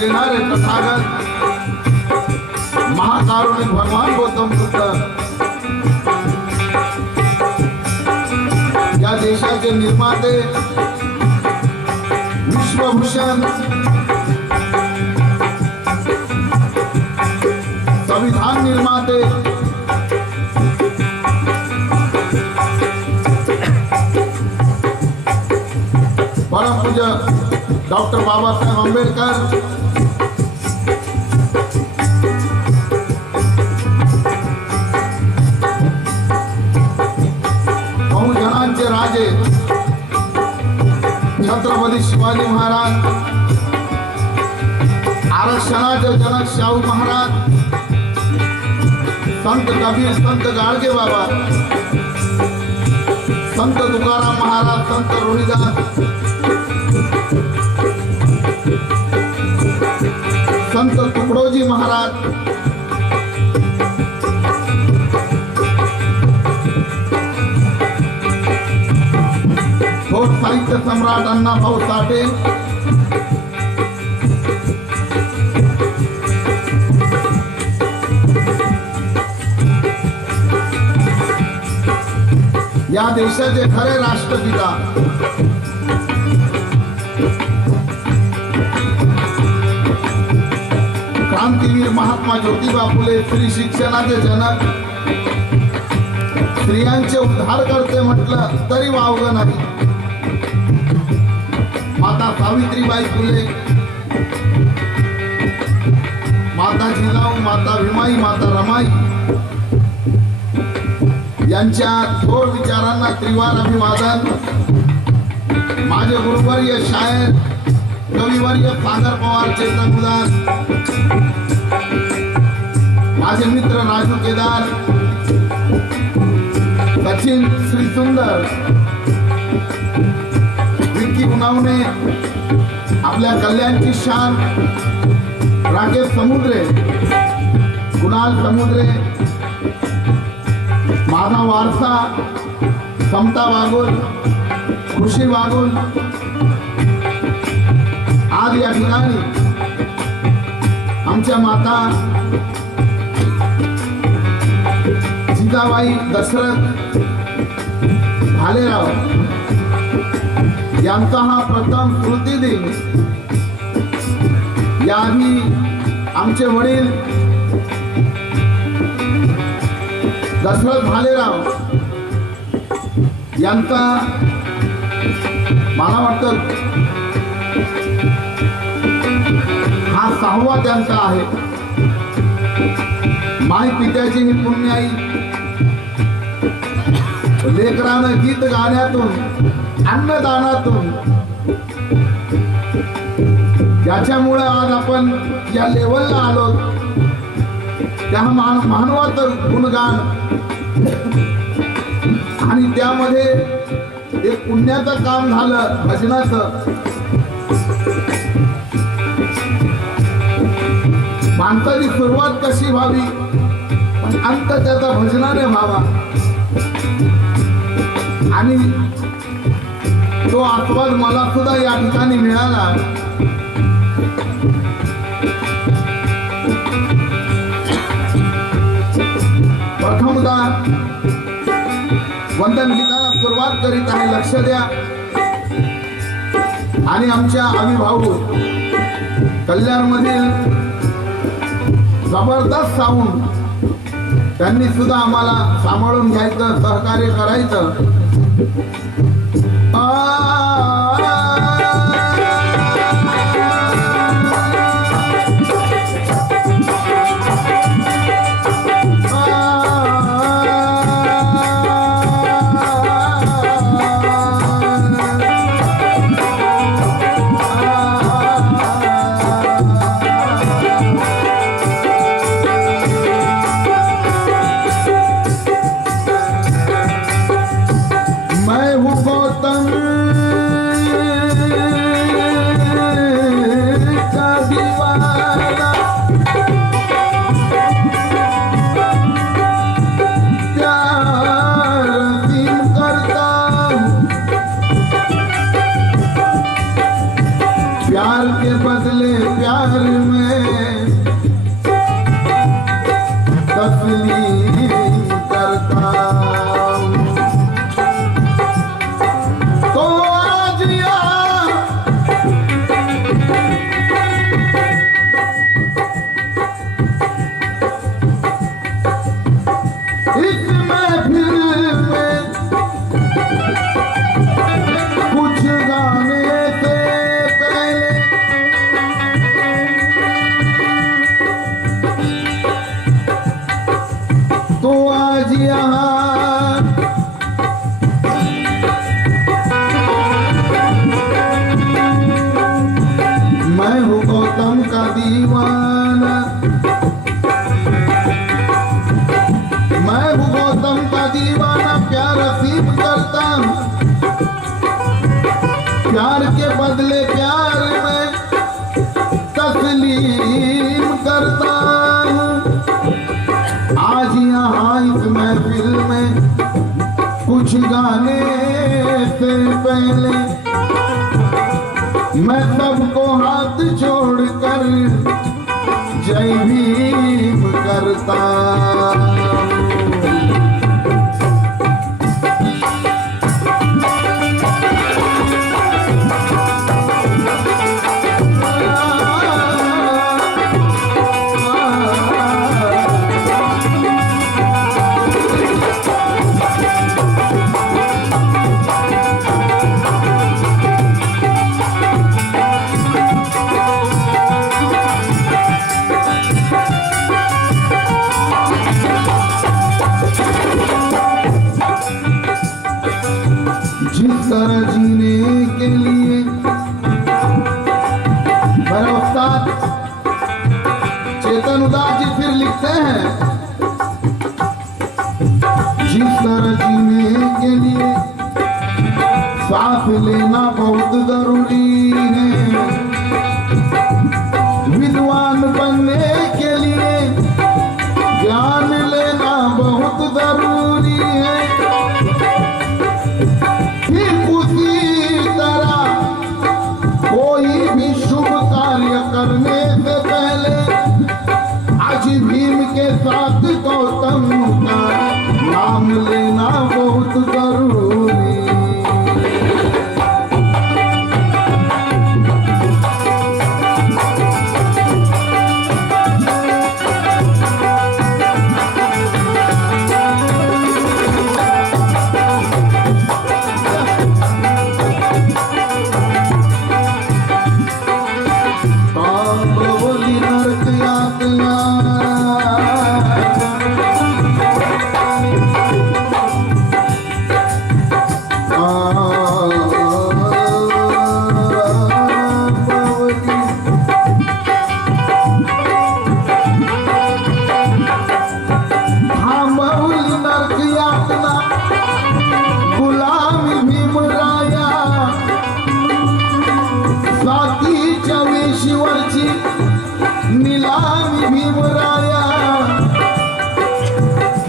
देणारे तथागत महाकारुणिक भगवान गौतम बुद्ध या देशाचे निर्माते विश्वभूषण संविधान निर्माते परम पूज्य डॉक्टर बाबासाहेब आंबेडकर बहुजनांचे राजे छत्रपती शिवाजी महाराज, आरक्षणाचे जनक शाहू महाराज, संत कबीर, संत गाडगे बाबा, संत तुकाराम महाराज, संत रोहिदास, संत तुकडोजी महाराज, थोर साहित्य सम्राट अण्णाभाऊ साठे, या देशाचे खरे राष्ट्रपिता क्रांतीवीर महात्मा ज्योतिबा फुले, स्त्री शिक्षणाचे जनक, स्त्रियांचे उद्धार करते म्हटलं तरी वावगं नाही. माता सावित्रीबाई फुले, माता जिजाऊ, माता भीमाई, माता रमाई यांच्या थोर विचारांना त्रिवार अभिवादन. माझे गुरुवर्य शायर कविवर्य सागर पवार चेतन उदास, माझे मित्र राजू केदार, सचिन श्री सुंदर, विक्की उन्हावणे, आपल्या कल्याणची शान राकेश समुद्रे, कुणाल समुद्रे, माझा वारसा समता वागुल, खुशी वागुल, आज या ठिकाणी आमच्या माता जिजाबाई दशरथ भालेराव यांचा हा प्रथम स्मृती दिन. याआधी आमचे वडील दशरथ भालेराव यांचा मला वाटतं हा 6वा त्यांचा आहे. माय पित्याची ही पुण्याई लेकरानं गीत गाण्यातून अन्नदानातून ज्याच्यामुळे आज आपण या लेवलला आलो त्या मानवाचं गुणगान आणि त्यामध्ये एक पुण्याचं काम झालं भजनाचं. माणसाची सुरुवात कशी व्हावी पण अंत त्याचा भजनाने व्हावा आणि तो आस्वाद मला सुद्धा या ठिकाणी मिळाला. प्रथमदा वंदन गीताला सुरुवात करीत आहे. लक्ष द्या. आणि आमच्या अभिभाऊ कल्याणमधील जबरदस्त साऊंड त्यांनी सुद्धा आम्हाला सांभाळून घ्यायचं, सहकार्य करायचं. प्यार के बदले प्यार में तस्लीम करता तो आज इस महफिल में कुछ गाने से तो आज यहाँ मैं हूँ गौतम का दीवाना, मैं हूँ गौतम का दीवाना, प्यार नसीब करता हूँ, प्यार के बदले प्यार में तस्लीम करता हूँ। आज यहाँ इस महफिल में कुछ गाने से पहले मैं सबको हाथ जोड़कर जय भीम करता हूँ। जिस तरह जीने के लिए मेरे उस्ताद चेतन उदास जी फिर लिखते हैं, जिस तरह जीने के लिए सांस लेना बहुत जरूरी है, विद्वान बनने के लिए ज्ञान लेना बहुत जरूरी है। उसी तरह कोई भी शुभ कार्य करने से पहले आज भीम के साथ गौतम का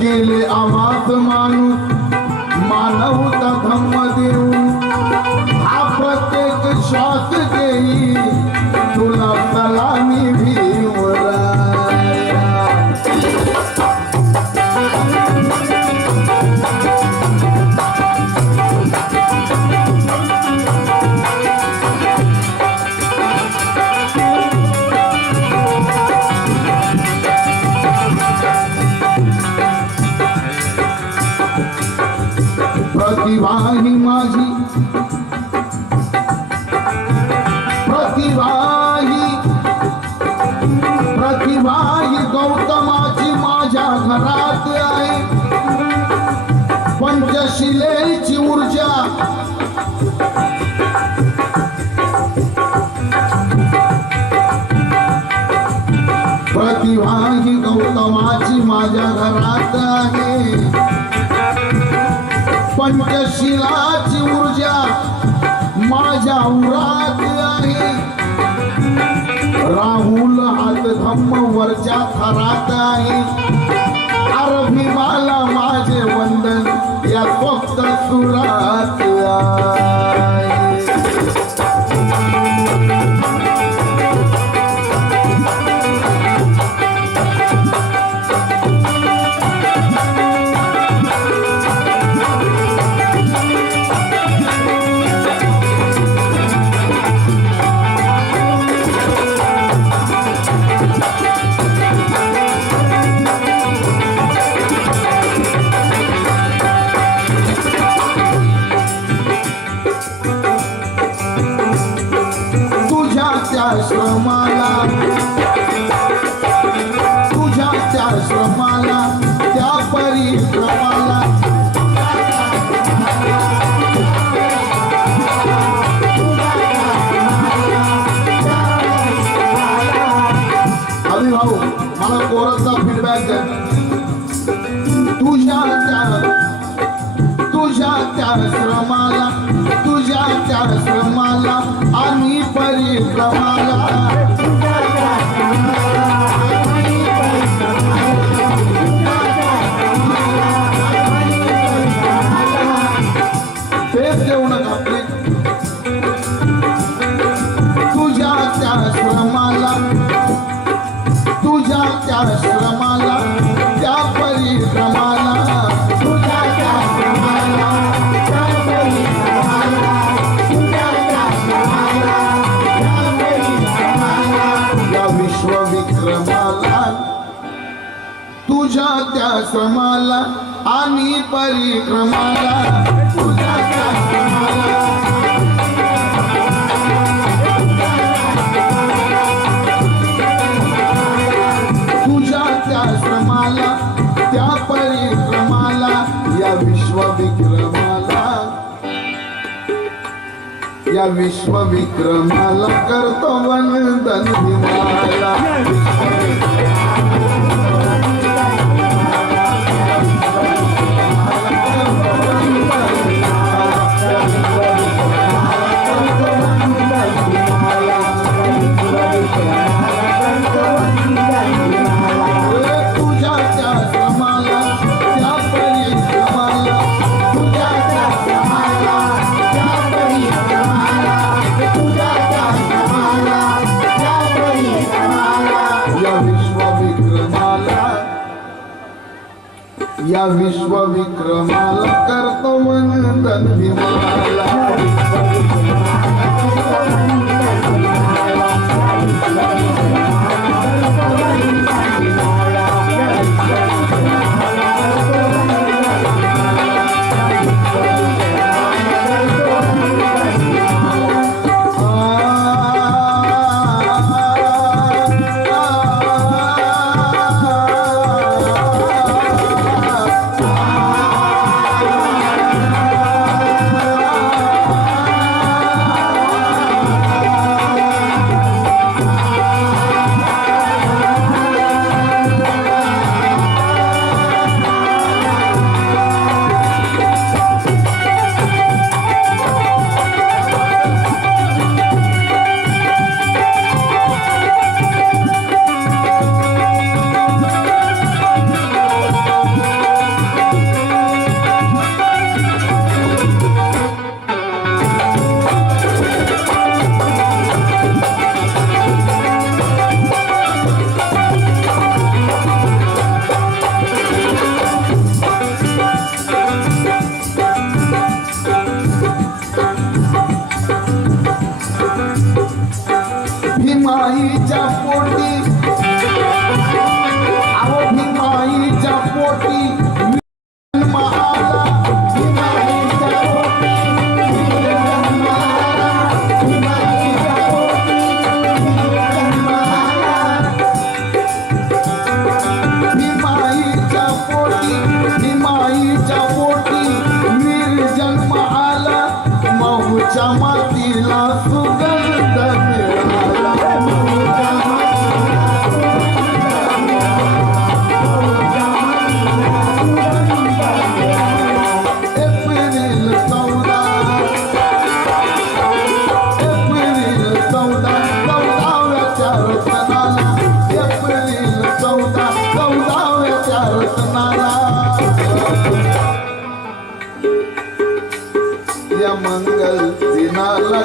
गेले आवाज मानू मानवता धम्म देऊ हा प्रत्येक श्वास घेई तुला सलामी भीमराया प्रतिभा ही माझी प्रतिभा ही गौतमाची माझ्या घरात आहे पंचशिलेची ऊर्जा प्रतिभा ही गौतमाची माझ्या घरात आहे पंचशिलाची ऊर्जा माझ्या उरात आहे राहुल हात धम्म वरच्या थरात आहे भीमाला माझे वंदन या फक्त सुरात आहे तुझ्या त्या श्रमाला त्या परिश्रमाला अरे भाऊ मला कोरसचा फीडबॅक द्या तुझ्या त्या श्रमाला आणि परिश्रमाला तेच देऊ नका तुझ्या त्या श्रमाला त्या परिश्रमाला तुझ्या त्या श्रमाला आणि परिक्रमाला तुझ्या त्या श्रमाला त्या परिक्रमाला या विश्वविक्रमाला करतो वंदन भीमाला या विश्वविक्रमाला करतो वंदन भीमाला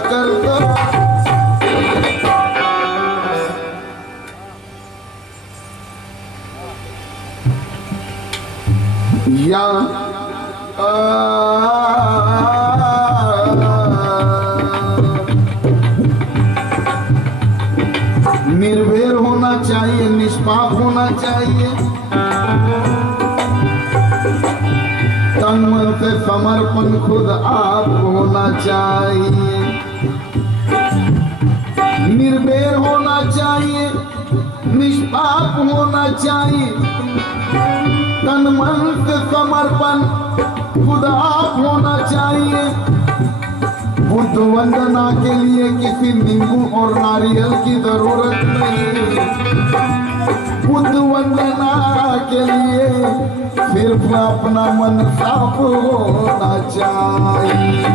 करतो या निर्भय होना चाहिए, निष्पाप होना चाहिए, तन मन से समर्पण खुद आप होना चाहिए, निर्भय होना चाहिए, निष्पाप होना चाहिए, तन मन से समर्पण खुद आप होना चाहिए। बुद्ध वंदना के लिए किसी नींबू और नारियल की जरूरत नहीं, बुद्ध वंदना के लिए सिर्फ अपना मन साफ होना चाहिए।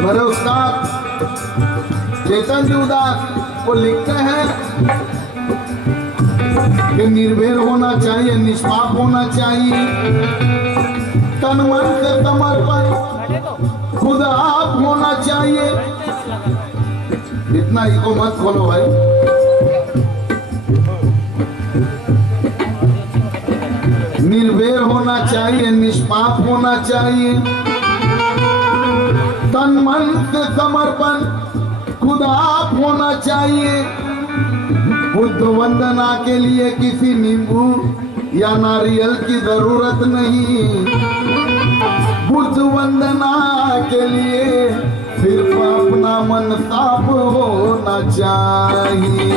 मेरे उस्ताद चेतन जी उदास वो लिखते हैं कि निर्भय होना चाहिए, निष्पाप होना चाहिए, तन मन से समर्पण खुद आप होना चाहिए। इतना ही को मत खोलो भाई। निर्भय होना चाहिए, निष्पाप होना चाहिए, तन मन से समर्पण खुद आप होना चाहिए। बुद्ध वंदना के लिए किसी नींबू या नारियल की जरूरत नहीं, बुद्ध वंदना के लिए सिर्फ अपना मन साफ होना चाहिए।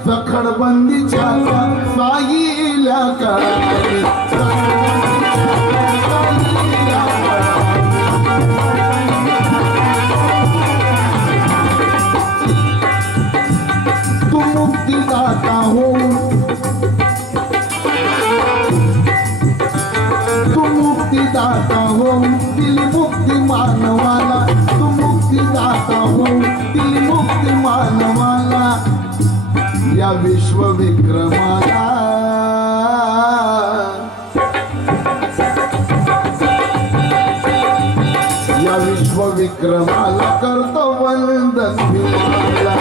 जखडबंदीच्या साईला करावी, तू मुक्तिदाता हो, तू मुक्तिदाता हो, दिल मुक्ती मानवाला, तू मुक्तिदाता हो, दिल मुक्ती मानवाला, या विश्व विक्रमाला, या विश्व विक्रमाला करतो वंदन भीमाला।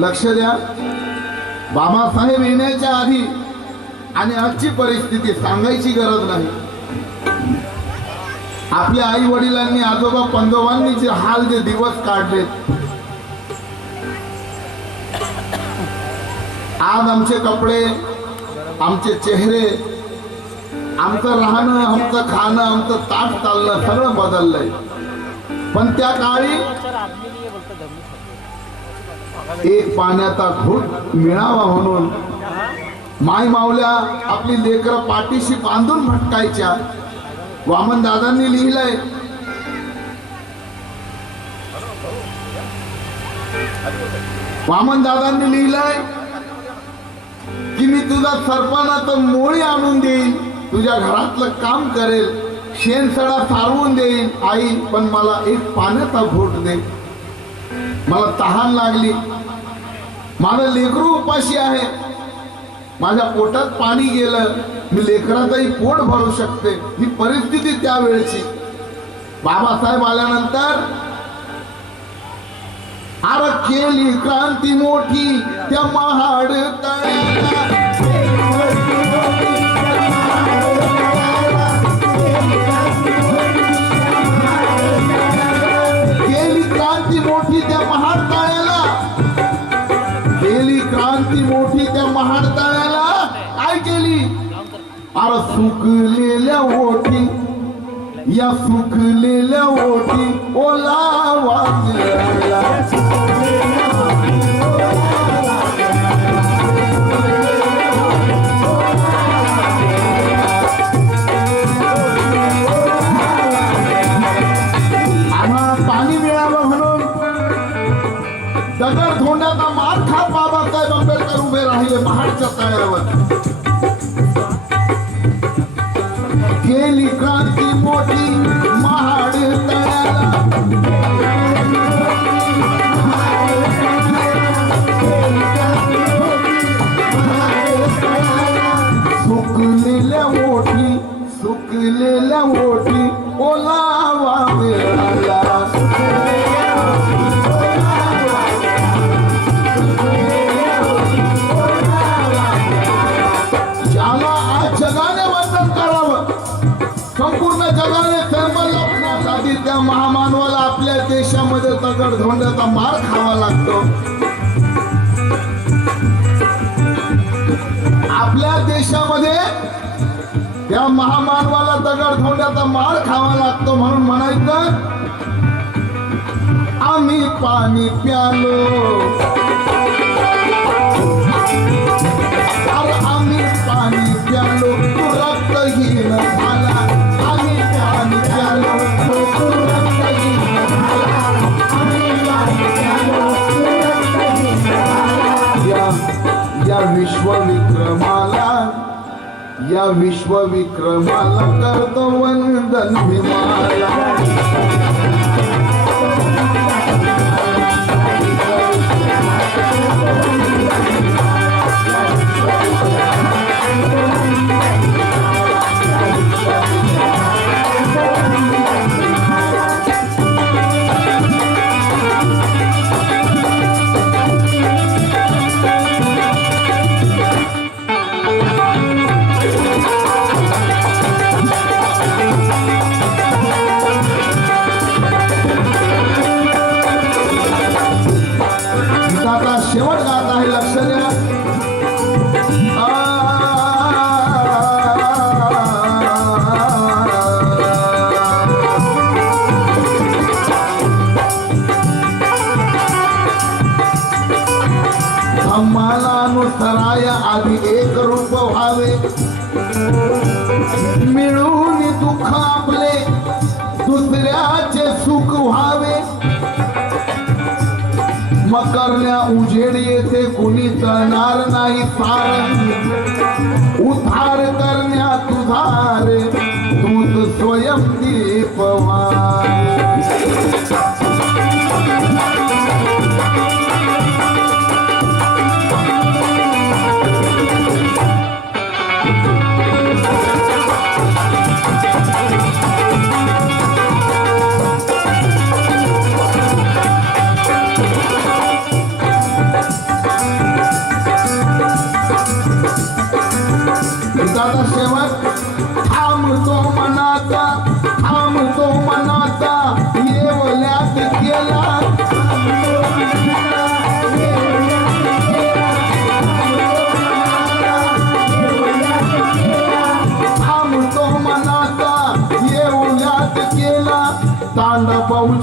लक्ष द्या, बाबासाहेब येण्याच्या आधी आणि आजची परिस्थिती सांगायची गरज नाही. आपल्या आई वडिलांनी आजोबा पंजोबांनी जे हाल जे दिवस काढले, आज आमचे कपडे, आमचे चेहरे, आमचं राहणं, आमचं खाणं, आमचं ताट चालणं सगळं बदललंय. पण त्या काळी एक पाण्याचा घोट मिळावा म्हणून माय माऊल्या आपली लेकरं पाठीशी बांधून भटकायच्या. वामन दादांनी लिहिलंय, वामन दादांनी लिहिलंय की मी तुझा सरपणाचं मोळी आणून देईन, तुझ्या घरातलं काम करेल, शेणसडा सारवून देईन आई, पण मला एक पाण्याचा घोट दे. मला तहान लागली, माझं लेकरू उपाशी आहे, माझ्या पोटात पाणी गेलं, मी लेकराचाही पोट भरू शकते. ही परिस्थिती त्यावेळेची. बाबासाहेब आल्यानंतर अरे केली क्रांती मोठी त्या महाड तळ्याला, केली क्रांती मोठी त्या महाड तळ्याला, केली क्रांती मोठी त्या महाड तळ्याला. काय केली? अरे सुकलेल्या ओठी, या सुकलेल्या ओठी ओला वाजला. पाणी मिळावं म्हणून दगड धोंड्याचा मार खात बाबासाहेब आंबेडकर उभे राहिले महाडच्या तळ्यावर. केली क्रांती मोठी महाड तळ्याला, सुकलेल्या ओठी, सुकलेल्या ओठी ओलावा मिळाला. ज्याला आज जगाने वंदन करावं, संपूर्ण जगाने थर्मल लपण्यासाठी त्या महामानवाला आपल्या देशामध्ये दगड धोंड्याचा मार खावा लागतो. आपल्या देशामध्ये त्या महामानवाला दगड धोंड्याचा मार खावा लागतो. म्हणून म्हणायचं, आम्ही पाणी प्यालो, अरे आम्ही पाणी प्यालो, तू रक्तहीन झाला. आम्ही पाणी प्यालो, तू रक्तहीन झाला. आम्ही पाणी प्यालो, तू रक्तहीन झाला. या विश्वविक्रमाला, या विश्वविक्रमाला करतो वंदन भीमाला. शेवट गात आहे, लक्ष द्या. आम्हाला अनुसराय आधी एक रूप व्हावे, मिळून दुःख आपले दुसऱ्याचे सुख व्हावे. मग करण्या उजेड येथे कुणी चळणार नाही सार, उद्धार करण्या तुझार तूच स्वयं दीपवान.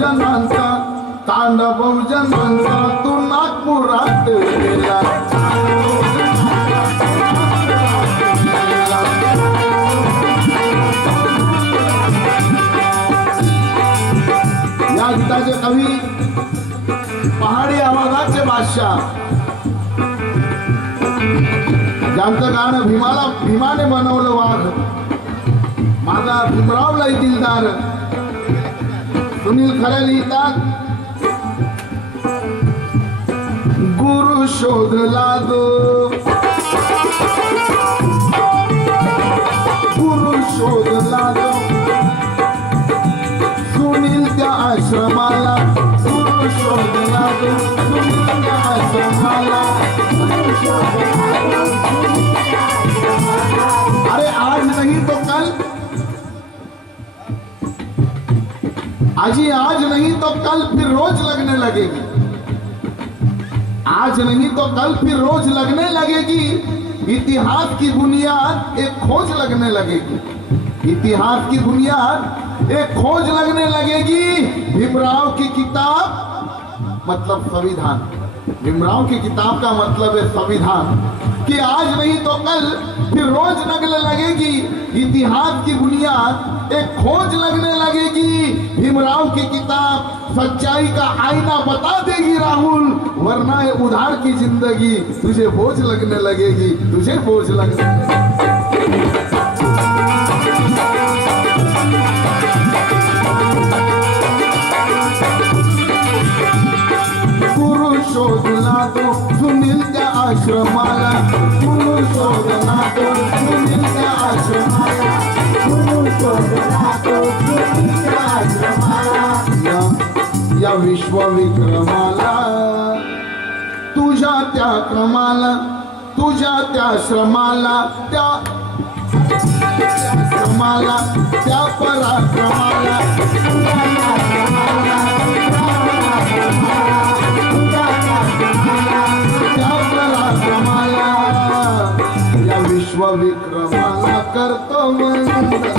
बहुजनांचा तांडा बहुजनांचा तू नागपुरात गेला. या गीताचे कवी पहाडी आवाजाचे बादशाह, ज्यांचं गाणं भीमाने बनवलं वाघ, माझा भीमराव लय दिलदार, सुनील खरे लिहितात, गुरु शोधला दो, गुरु शोधला दो, सुनील त्या आश्रमाला, गुरु शोधला दो, सुनील त्या आश्रमाला. अरे आज नहीं तो कल, आज नहीं तो कल फिर रोज लगने लगेगी. आज नहीं तो कल फिर रोज लगने लगेगी. इतिहास की बुनियाद एक खोज लगने लगेगी. इतिहास की बुनियाद एक खोज लगने लगेगी. भीमराव की किताब मतलब संविधान. भीमराव की किताब का मतलब है संविधान. कि आज नहीं तो कल फिर रोज लगने लगेगी. इतिहास की बुनियाद एक खोज लगने लगेगी. भीमराव की किताब सच्चाई का आईना बता देगी राहुल, वरना ये उधार की जिंदगी तुझे बोझ लगने लगेगी, तुझे बोझ लगने लगेगी. गुरु शोधला तो सुनील त्या आश्रमाला, गुरु शोधला तो सुनील त्या आश्रमाला, गुरु शोधला तो सुनील त्या आश्रमाला. या विश्वविक्रमाला तुझ्या त्या क्रमाला, तुझ्या त्या श्रमाला, त्या श्रमाला, त्या पराक्रमाला, त्या पराक्रमाला, या विश्वविक्रमाला करतो वंदन.